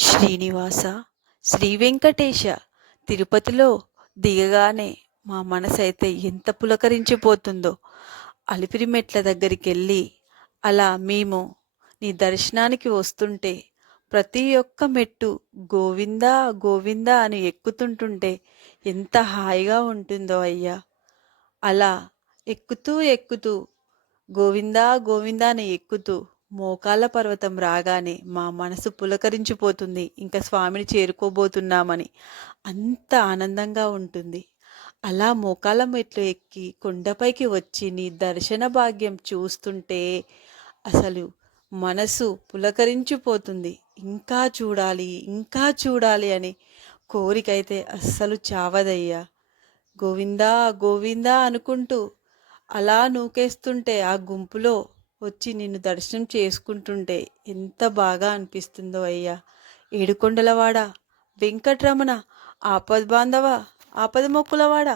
శ్రీనివాస, శ్రీ వెంకటేశ, తిరుపతిలో దిగగానే మా మనసైతే ఎంత పులకరించిపోతుందో. అలిపిరి మెట్ల దగ్గరికెళ్ళి అలా మేము నీ దర్శనానికి వస్తుంటే ప్రతి ఒక్క మెట్టు గోవిందా గోవిందా అని ఎక్కుతుంటుంటే ఎంత హాయిగా ఉంటుందో అయ్యా. అలా ఎక్కుతూ ఎక్కుతూ గోవిందా గోవిందా అని ఎక్కుతూ మోకాళ్ళ పర్వతం రాగానే మా మనసు పులకరించిపోతుంది. ఇంకా స్వామిని చేరుకోబోతున్నామని అంత ఆనందంగా ఉంటుంది. అలా మోకాళ్ళ మెట్లు ఎక్కి కొండపైకి వచ్చి నీ దర్శన భాగ్యం చూస్తుంటే అసలు మనసు పులకరించిపోతుంది. ఇంకా చూడాలి, ఇంకా చూడాలి అని కోరికైతే అస్సలు చావదయ్యా. గోవిందా గోవిందా అనుకుంటూ అలా నూకేస్తుంటే ఆ గుంపులో వచ్చి నిన్ను దర్శనం చేసుకుంటుంటే ఎంత బాగా అనిపిస్తుందో అయ్యా. ఏడుకొండలవాడ, వెంకట్రమణ, ఆపద్బాంధవ, ఆపద మొక్కులవాడ,